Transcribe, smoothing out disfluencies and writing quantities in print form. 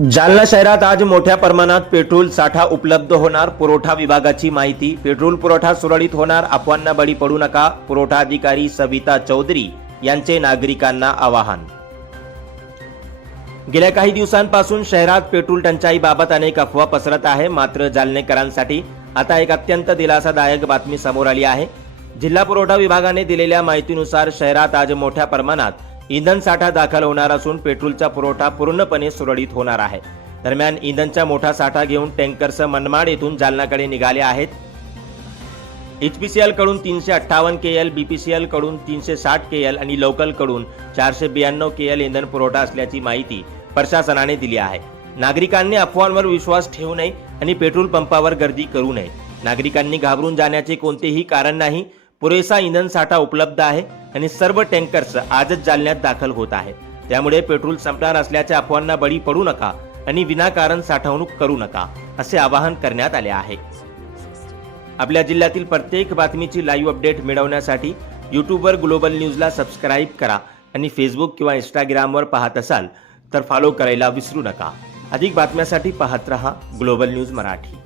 जालना शहरात आज मोठ्या प्रमाणात पेट्रोल साठा उपलब्ध होणार, पुरवठा विभागाची माहिती। पेट्रोल पुरवठा सुरळीत होणार, अफवांना बळी पडू नका, पुरवठा अधिकारी सविता चौधरी यांचे नागरिकांना आवाहन। गेल्या काही दिवसांपासून शहरात पेट्रोल टंचाईबाबत अनेक अफवा पसरत आहे, मात्र जालनेकरांसाठी आता एक अत्यंत दिलासादायक बातमी समोर आली आहे। जिल्हा पुरवठा विभागाने दिलेल्या माहितीनुसार शहरात आज मोठ्या प्रमाणात इंधन साठा दाखल होणार असून पेट्रोलचा पुरवठा पूर्णपणे सुरळीत होणार आहे। दरम्यान इंधनचा मोठा साठा घेऊन टँकर्स मनमाड येथून जालनाकडे निघाले आहेत। HPCL कडून 358 KL, BPCL कडून 360 KL आणि लोकल कडून 492 KL इंधन पुरवठा असल्याची माहिती प्रशासनाने दिली आहे। नागरिकांनी अफवांवर विश्वास ठेवू नये आणि पेट्रोल पंपावर गर्दी करू नये। नागरिकांनी घाबरून जाण्याचे कोणतेही कारण नाही। पुरेसा इंधन साठा उपलब्ध आहे आणि सर्व टँकर्स आजच जालन्यात दाखल होत आहे। त्यामुळे पेट्रोल संपणार असल्याच्या अफवांना बळी पडू नका आणि विनाकारण साठवणूक करू नका, असे आवाहन करण्यात आले आहे। आपल्या जिल्ह्यातील प्रत्येक बातमीची लाईव्ह अपडेट मिळवण्यासाठी यूट्यूबवर ग्लोबल न्यूजला सबस्क्राईब करा आणि फेसबुक किंवा इंस्टाग्रामवर पाहत असाल तर फॉलो करायला विसरू नका। अधिक बातम्यांसाठी पाहत रहा ग्लोबल न्यूज मराठी।